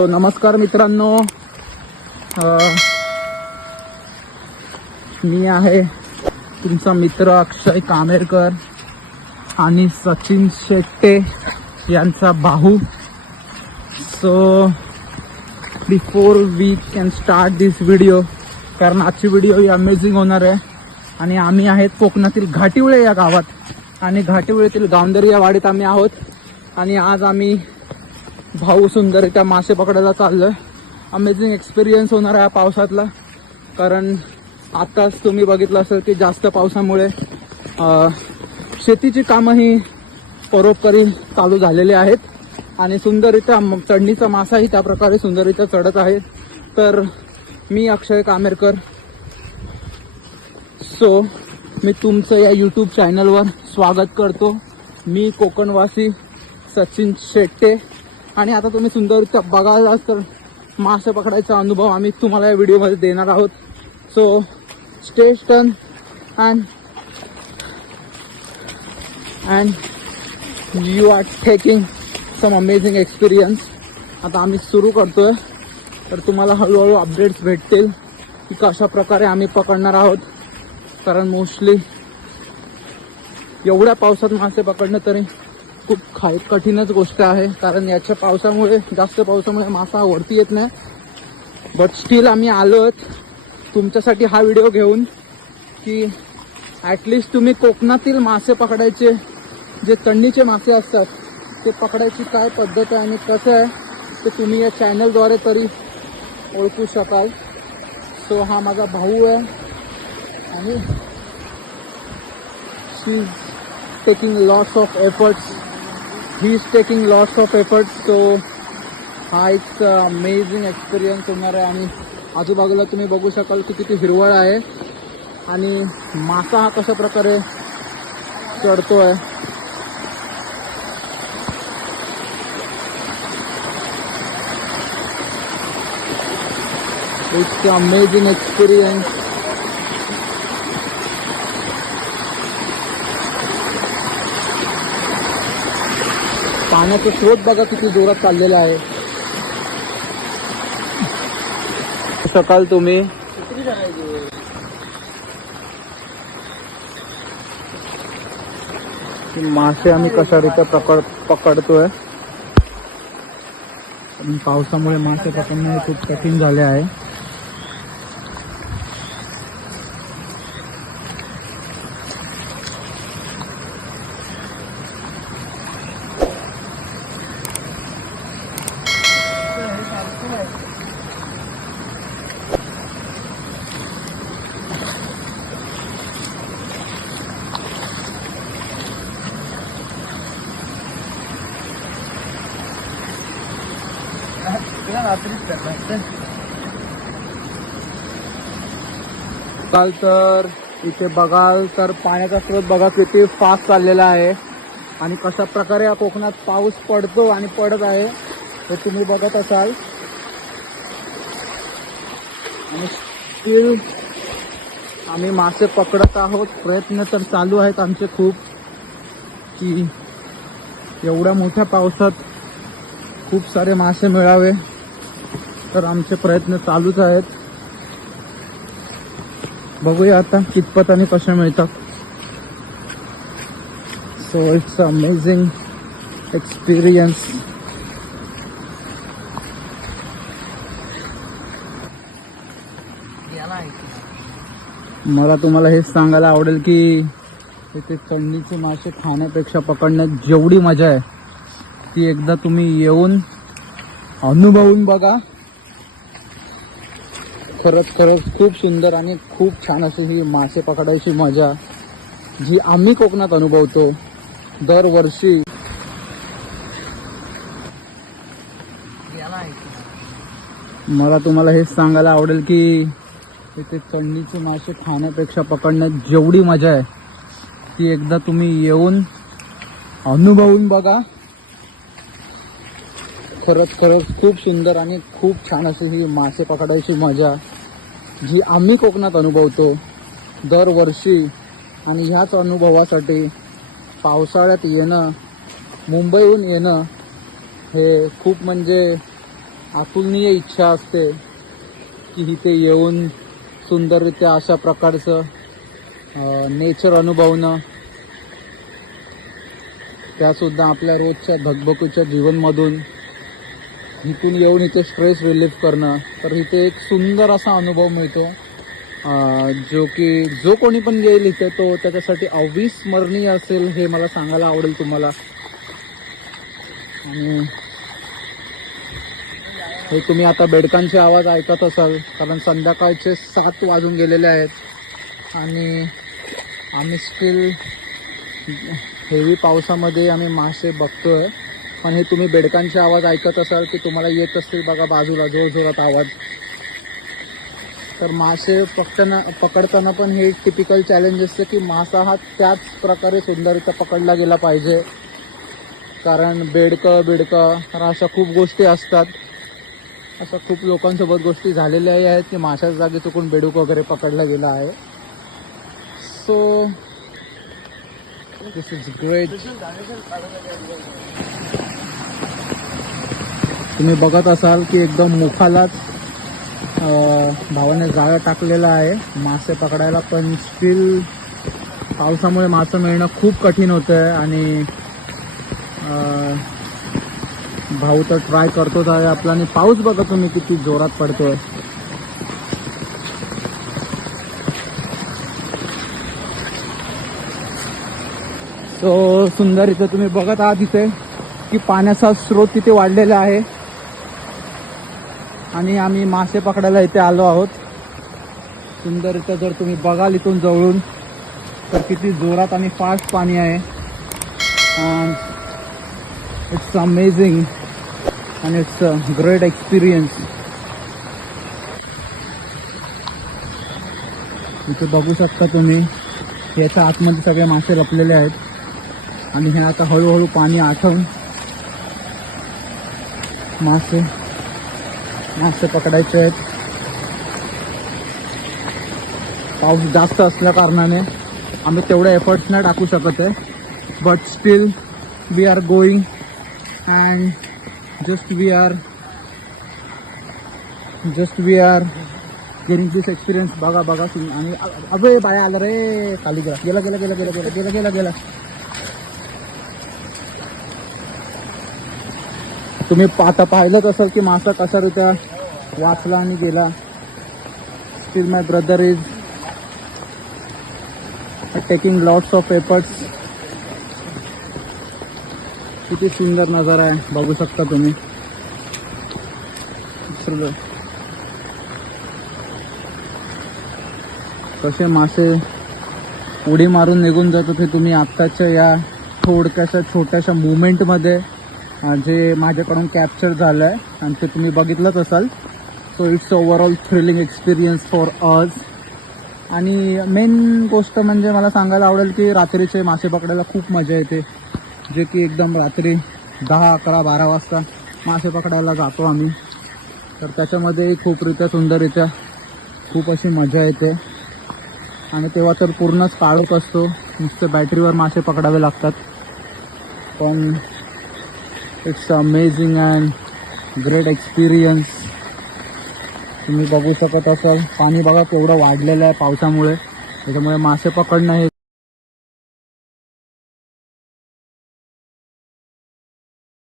तो नमस्कार मित्रांनो. मी आहे तुमचा मित्र अक्षय कामेरकर आणि सचिन शेट्टे यांचा भाऊ. So before we can start this video कारण आजची व्हिडिओ ही अमेझिंग होणार आहे. आणि आम्ही आहेत कोकणातील घाटिवळे या गावात. आणि घाटिवळेतील गावंदरी या वाडीत आम्ही आहोत. आणि आज आम्ही भाऊ सुंदरित्या मासे पकडायला चाललोय. अमेझिंग एक्सपिरियन्स होणार आहे पावसातला. कारण आत्ताच तुम्ही बघितलं असेल की जास्त पावसामुळे शेतीची कामं ही परोपकारी चालू झालेली आहेत. आणि सुंदररित्या चढणीचा मासाही त्या प्रकारे सुंदररित्या चढत आहे. तर मी अक्षय कामेरकर. सो मी तुमचं या यूट्यूब चॅनलवर स्वागत करतो. मी कोकणवासी सचिन शेट्टे. आणि आता तुम्ही सुंदर बघायला तर मासे पकडायचा अनुभव आम्ही तुम्हाला या व्हिडिओमध्ये देणार आहोत. So stay tuned and and you are taking some amazing experience आता आम्ही सुरू करतोय. तर तुम्हाला हळूहळू अपडेट्स भेटतील की कशा प्रकारे आम्ही पकडणार आहोत. कारण मोस्टली एवढ्या पावसात मासे पकडणं तरी खूप खाय कठीणच गोष्ट आहे. कारण याच्या पावसामुळे जास्त पावसामुळे मासा वरती येत नाही. बट स्टील आम्ही आलोच. तुमच्यासाठी हा व्हिडिओ घेऊन की ॲटलिस्ट तुम्ही कोकणातील मासे पकडायचे जे थंडीचे मासे असतात ते पकडायची काय पद्धत आहे आणि कसं आहे ते तुम्ही या चॅनलद्वारे तरी ओळखू शकाल. सो हा माझा भाऊ आहे आणि she is taking lots of efforts he is taking lots of efforts so हा एक uh, अमेझिंग एक्सपिरियन्स होणार आहे. आणि आजूबाजूला तुम्ही बघू शकाल की किती हिरवळ आहे. आणि मासा हा कशा प्रकारे चढतोय. इट्स अमेझिंग एक्सपिरियन्स पाण्याचा स्रोत बघा किती जोरात चाललेला आहे. सकाळ तुम्ही? मासे आम्ही कशारित्या पकड पकडतोय? पावसामुळे मासे पकडणे खूप कठीण झाले आहे. काल तर इथे बघाल तर पाण्याचा स्रोत बघा किती फास्ट चाललेला आहे. आणि कशा प्रकारे या कोकणात पाऊस पडतो आणि पडत आहे हे तुम्ही बघत असाल. आणि स्टील आम्ही मासे पकडत आहोत. प्रयत्न तर चालू आहेत आमचे खूप. की एवढ्या मोठ्या पावसात खूप सारे मासे मिळावे. तर आमचे प्रयत्न चालूच आहेत. बघूया आता कितपत आणि कसे मिळतात. सो इट्स अमेझिंग एक्सपिरियन्स मला तुम्हाला हेच सांगायला आवडेल की इथे चढणीचे मासे खाण्यापेक्षा पकडण्यात जेवढी मजा आहे ती एकदा तुम्ही येऊन अनुभवून बघा. खरंच खरंच खूप सुंदर आणि खूप छान अशी ही मासे पकडायची मजा जी आम्ही कोकणात अनुभवतो दरवर्षी. मला तुम्हाला हेच सांगायला आवडेल की इथे चढणीचे मासे खाण्यापेक्षा पकडण्यात जेवढी मजा आहे ती एकदा तुम्ही येऊन अनुभवून बघा. खरंच खरंच खूप सुंदर आणि खूप छान अशी ही मासे पकडायची मजा जी आम्ही कोकणात अनुभवतो दरवर्षी. आणि ह्याच अनुभवासाठी पावसाळ्यात येणं मुंबईहून येणं हे खूप म्हणजे अतुलनीय इच्छा असते की इथे येऊन सुंदररित्या अशा प्रकारचं नेचर अनुभवणं. त्यासुद्धा आपल्या रोजच्या धगबकूच्या जीवनमधून इथून येऊन इथे स्ट्रेस रिलीफ करणं. तर इथे एक सुंदर असा अनुभव मिळतो. जो की जो कोणी पण येईल इथे तो त्याच्यासाठी अविस्मरणीय असेल हे मला सांगायला आवडेल तुम्हाला. आणि हे तुम्ही आता बेडकांचे आवाज ऐकत असाल कारण संध्याकाळचे सात वाजून गेलेले आहेत. आणि आम्ही स्टील हेवी पावसामध्ये आम्ही मासे बघतोय. पण हे तुम्ही बेडकांचे आवाज ऐकत असाल की तुम्हाला येत असतील बघा बाजूला जोरजोरात आवाज. तर मासे पकडताना पकडताना पण हे टिपिकल चॅलेंज असतं की मासा हा त्याच प्रकारे सुंदररित्या पकडला गेला पाहिजे. कारण बेडकं बिडकं तर अशा खूप गोष्टी असतात. असं खूप लोकांसोबत गोष्टी झालेल्याही आहेत की माशाच्या जागी चुकून बेडूक वगैरे पकडला गेला आहे. सो दिस इज ग्रेट तुम्ही बघत असाल की एकदम मुखालाच भावाने जाळं टाकलेलं आहे. मासे पकडायला पण स्टील पावसामुळे मासे मिळणं खूप कठीण होतं आहे आणि भाऊ तर ट्राय करतोच आहे आपला आणि पाऊस बघा तुम्ही किती जोरात पडतोय. तो सुंदर इथं तुम्ही बघत आहात इथे की पाण्याचा स्रोत तिथे वाढलेला आहे. आणि आम्ही मासे पकडायला इथे आलो आहोत. सुंदर इथं जर तुम्ही बघाल इथून जवळून तर किती जोरात आणि फास्ट पाणी आहे. It's amazing and it's a great experience. इथे बघू शकता तुम्ही याच्या आतमध्ये सगळे मासे लपलेले आहेत. आणि हे आता हळूहळू पाणी आठवून मासे मासे पकडायचे आहेत. पाऊस जास्त असल्या कारणाने आम्ही तेवढे एफर्ट्स नाही टाकू शकत आहे. But still we are going and just we are just we are getting this experience baga baga sing आणि अ- अबे बाया आलं रे खाली गेला. गेला गेला गेला गेला गेला गेला गेला गेला. तुम्ही आता पाहिलंच असाल की मासा कशारित्या वाचला आणि गेला. Still my brother is taking lots of efforts किती सुंदर नजारा आहे बघू शकता तुम्ही. कसे मासे उडी मारून निघून जातात हे तुम्ही आत्ताच्या या थोडक्याशा छोट्याशा मुवमेंटमध्ये जे माझ्याकडून कॅप्चर झालं आहे आणि ते तुम्ही बघितलंच असाल. So it's overall thrilling experience for us आणि मेन गोष्ट म्हणजे मला सांगायला आवडेल की रात्रीचे मासे पकडायला खूप मजा येते. जे की एकदम रात्री दहा अकरा बारा वाजता मासे पकडायला जातो आम्ही. तर त्याच्यामध्ये खूपरित्या सुंदररित्या खूप अशी मजा येते. आणि तेव्हा तर पूर्णच काळोख असतो. नुसतं बॅटरीवर मासे पकडावे लागतात. पण it's amazing and great experience तुम्ही बघू शकत असाल. पाणी बघा केवढं वाढलेलं आहे पावसामुळे. त्याच्यामुळे मासे पकडणं हे